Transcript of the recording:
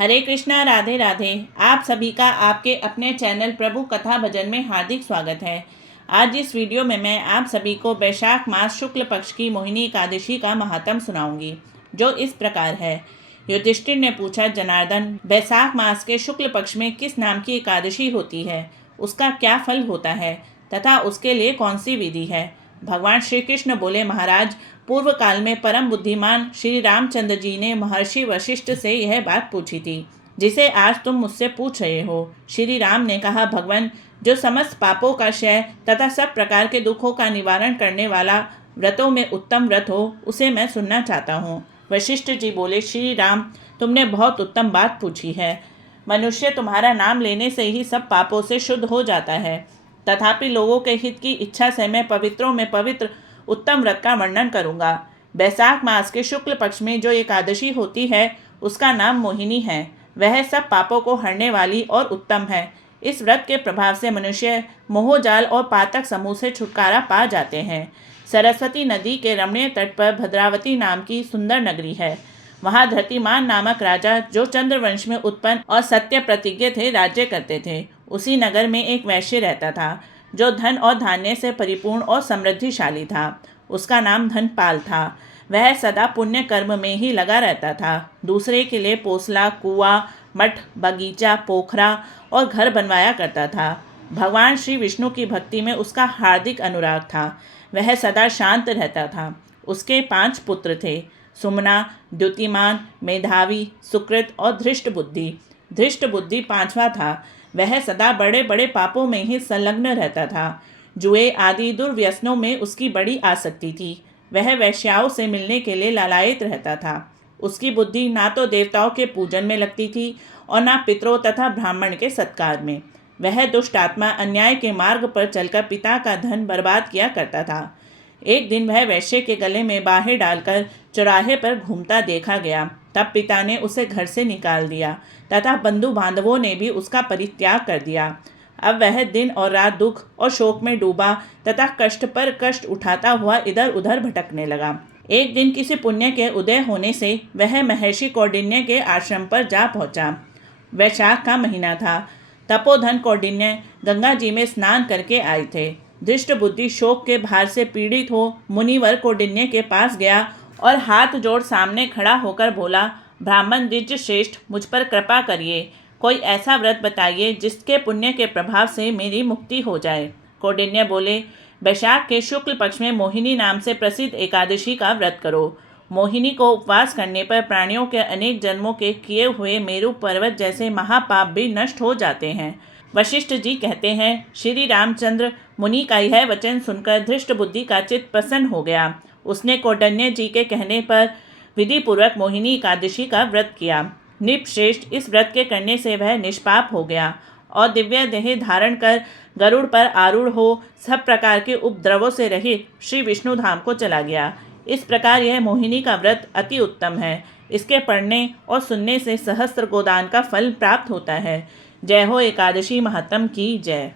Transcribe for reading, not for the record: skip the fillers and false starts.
हरे कृष्णा, राधे राधे। आप सभी का आपके अपने चैनल प्रभु कथा भजन में हार्दिक स्वागत है। आज इस वीडियो में मैं आप सभी को वैशाख मास शुक्ल पक्ष की मोहिनी एकादशी का महात्म सुनाऊंगी, जो इस प्रकार है। युधिष्ठिर ने पूछा, जनार्दन, वैशाख मास के शुक्ल पक्ष में किस नाम की एकादशी होती है, उसका क्या फल होता है तथा उसके लिए कौन सी विधि है। भगवान श्री कृष्ण बोले, महाराज, पूर्व काल में परम बुद्धिमान श्री रामचंद्र जी ने महर्षि वशिष्ठ से यह बात पूछी थी, जिसे आज तुम मुझसे पूछ रहे हो। श्री राम ने कहा, भगवान, जो समस्त पापों का क्षय तथा सब प्रकार के दुखों का निवारण करने वाला व्रतों में उत्तम व्रत हो, उसे मैं सुनना चाहता हूँ। वशिष्ठ जी बोले, श्री राम, तुमने बहुत उत्तम बात पूछी है। मनुष्य तुम्हारा नाम लेने से ही सब पापों से शुद्ध हो जाता है, तथापि लोगों के हित की इच्छा से मैं पवित्रों में पवित्र उत्तम व्रत का वर्णन करूंगा। वैशाख मास के शुक्ल पक्ष में जो एकादशी होती है, उसका नाम मोहिनी है। वह सब पापों को हरने वाली और उत्तम है। इस व्रत के प्रभाव से मनुष्य मोहजाल और पातक समूह से छुटकारा पा जाते हैं। सरस्वती नदी के रमणीय तट पर भद्रावती नाम की सुंदर नगरी है। वहाँ धृतिमान नामक राजा, जो चंद्रवंश में उत्पन्न और सत्य प्रतिज्ञ थे, राज्य करते थे। उसी नगर में एक वैश्य रहता था, जो धन और धान्य से परिपूर्ण और समृद्धिशाली था। उसका नाम धनपाल था। वह सदा पुण्य कर्म में ही लगा रहता था। दूसरे के लिए पोसला, कुआं, मठ, बगीचा, पोखरा और घर बनवाया करता था। भगवान श्री विष्णु की भक्ति में उसका हार्दिक अनुराग था। वह सदा शांत रहता था। उसके 5 पुत्र थे, सुमना, द्युतिमान, मेधावी, सुकृत और धृष्ट बुद्धि। धृष्ट बुद्धि 5वां था। वह सदा बड़े बड़े पापों में ही संलग्न रहता था। जुए आदि दुर्व्यसनों में उसकी बड़ी आसक्ति थी। वह वैश्याओं से मिलने के लिए लालायित रहता था। उसकी बुद्धि ना तो देवताओं के पूजन में लगती थी और ना पितरों तथा ब्राह्मण के सत्कार में। वह दुष्ट आत्मा अन्याय के मार्ग पर चलकर पिता का धन बर्बाद किया करता था। एक दिन वह वैश्य के गले में बाहें डालकर चौराहे पर घूमता देखा गया। तब पिता ने उसे घर से निकाल दिया तथा बंधु बांधवों ने भी उसका परित्याग कर दिया। अब वह दिन और रात दुख और शोक में डूबा तथा कष्ट पर कष्ट उठाता हुआ इधर उधर भटकने लगा। एक दिन किसी पुण्य के उदय होने से वह महर्षि कौंडिन्य के आश्रम पर जा पहुंचा। वैशाख का महीना था। तपोधन कौंडिन्य गंगा जी में स्नान करके आए थे। धृष्ट बुद्धि शोक के भार से पीड़ित हो मुनिवर कौंडिन्य के पास गया और हाथ जोड़ सामने खड़ा होकर बोला, ब्राह्मण द्विज श्रेष्ठ, मुझ पर कृपा करिए। कोई ऐसा व्रत बताइए जिसके पुण्य के प्रभाव से मेरी मुक्ति हो जाए। कौंडिन्य बोले, वैशाख के शुक्ल पक्ष में मोहिनी नाम से प्रसिद्ध एकादशी का व्रत करो। मोहिनी को उपवास करने पर प्राणियों के अनेक जन्मों के किए हुए मेरु पर्वत जैसे महापाप भी नष्ट हो जाते हैं। वशिष्ठ जी कहते हैं, श्री रामचंद्र मुनि का यह वचन सुनकर धृष्ट बुद्धि का चित्त प्रसन्न हो गया। उसने कौंडिन्य जी के कहने पर विधि पूर्वक मोहिनी एकादशी का व्रत किया। नृपश्रेष्ठ, इस व्रत के करने से वह निष्पाप हो गया और दिव्य देह धारण कर गरुड़ पर आरूढ़ हो सब प्रकार के उपद्रवों से रहित श्री विष्णु धाम को चला गया। इस प्रकार यह मोहिनी का व्रत अति उत्तम है। इसके पढ़ने और सुनने से सहस्त्र गोदान का फल प्राप्त होता है। जय हो एकादशी महात्म की जय।